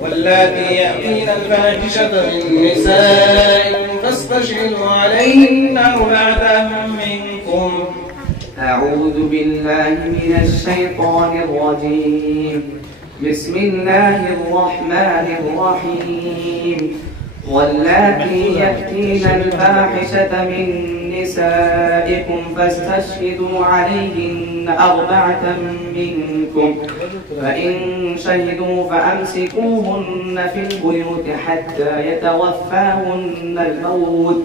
واللاتي يأتين الفاحشة من نسائكم فاستشهدوا عليهن أربعة منكم. أعوذ بالله من الشيطان الرجيم. بسم الله الرحمن الرحيم. واللاتي يأتين الفاحشة من نسائكم فاستشهدوا عليهن أربعة منكم، فإن شهدوا فأمسكوهن في البيوت حتى يتوفاهن الموت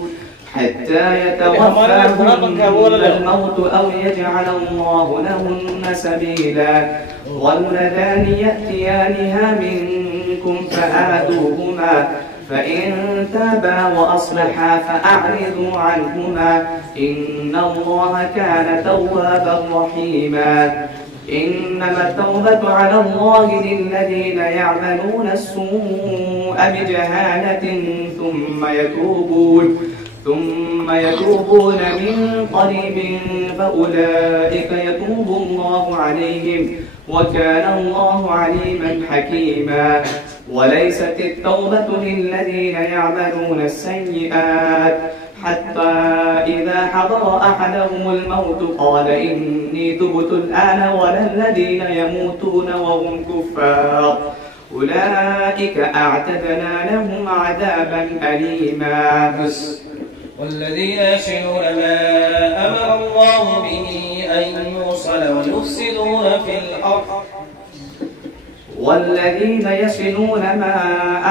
أو يجعل الله لهن سبيلا. واللذان يأتيانها منكم فآذوهما، فإن تابا وأصلحا فأعرضوا عنهما، إن الله كان توابا رحيما. إنما التوبة على الله للذين يعملون السوء بجهالة ثم يتوبون من قريب فأولئك يتوب الله عليهم، وكان الله عليما حكيما. وليست التوبة للذين يعملون السيئات حتى إذا حضر أحدهم الموت قال إني تبت الآن، ولا الذين يموتون وهم كفار أولئك أعتدنا لهم عذابا أليما. والذين يصلون ما أمر الله به أن يوصل ويفسدون في الأرض والذين يصلون ما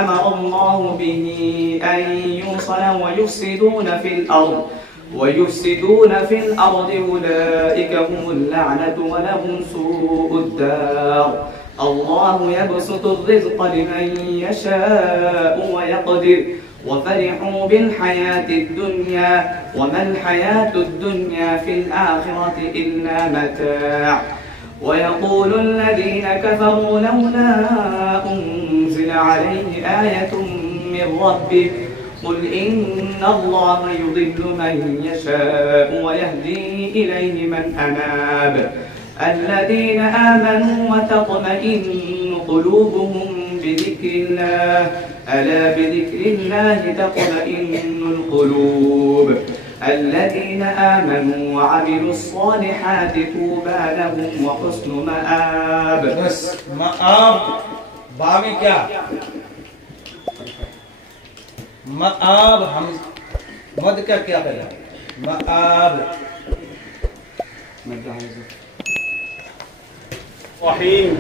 أمر الله به أن يوصل ويفسدون في الأرض أولئك هم اللعنة ولهم سوء الدار. الله يبسط الرزق لمن يشاء ويقدر، وفرحوا بالحياة الدنيا وما الحياة الدنيا في الآخرة إلا متاع. ويقول الذين كفروا لولا أنزل عليه آية من ربه، قل إن الله يضل من يشاء ويهدي إليه من أناب. الذين آمنوا وتطمئن قلوبهم بذكر الله، ألا بذكر الله تطمئن القلوب. الذين آمنوا وعملوا الصالحات طوبى لهم وحسن مآب. بس مآب باوی کیا مآب ہم مد کا کیا کریں مآب رحيم.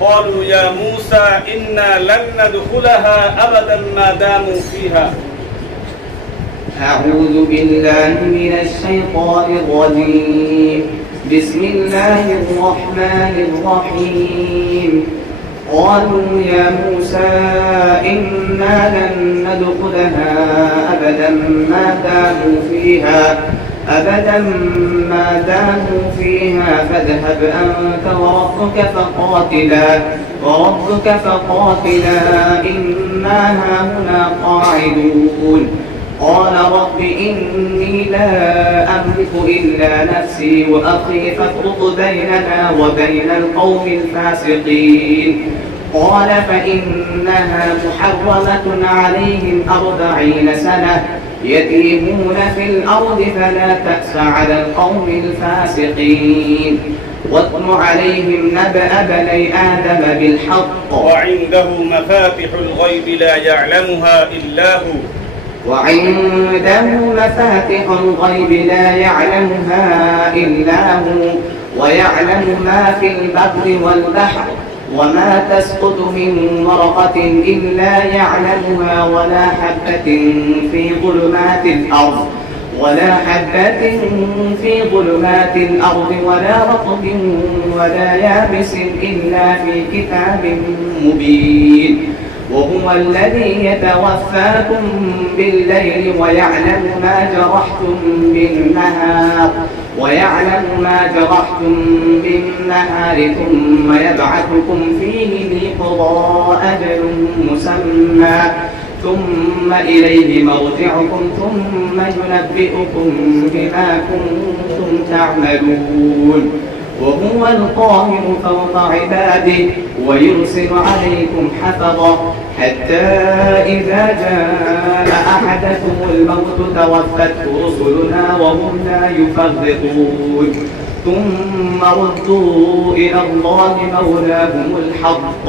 قالوا يا موسى إنا لن ندخلها أبدا ما داموا فيها. أعوذ بالله من الشيطان الرجيم. بسم الله الرحمن الرحيم. قالوا يا موسى إنا لن ندخلها أبدا ما داموا فيها فاذهب أنت وربك فقاتلا إنا هاهنا قاعدون. قال رب إني لا أملك إلا نفسي وأخي فافرق بيننا وبين القوم الفاسقين. قال فإنها محرمة عليهم 40 سنة يتيمون في الأرض فلا تأس على القوم الفاسقين. واتل عليهم نبأ بني آدم بالحق وعنده مفاتح الغيب لا يعلمها إلا هو ويعلم ما في البر والبحر وما تسقط من ورقة إلا يعلمها ولا حبة في ظلمات الأرض ولا رطب ولا يابس إلا في كتاب مبين. وهو الذي يتوفاكم بالليل ويعلم ما جرحتم بالنهار ثم يبعثكم فيه ليقضى أجل مسمى ثم إليه مرجعكم ثم ينبئكم بما كنتم تعملون. وهو القاهر فوق عباده ويرسل عليكم حفظا حتى إذا جاء أحدكم الموت توفته رسلنا وهم لا يفرطون ثم ردوا إلى الله مولاهم الحق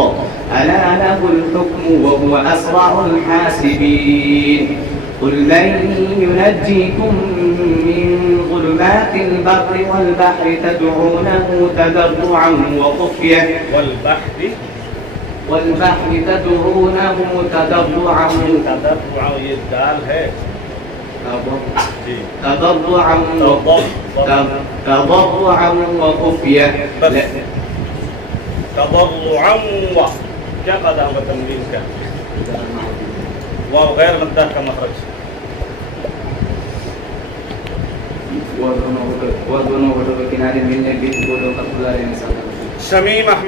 ألا له الحكم وهو أسرع الحاسبين قل من ينجيكم من ظلمات البر والبحر تدعونه تضرعا وخفية والبحر تدعونه تضرعا تضرعا وخفية تضرعا क्या कदा होगा तमरीन का वाव गैर मद्दा का मखरज वो दोनों किनारे मिलने बीच बोलो का खुला रहने शमीम अहमद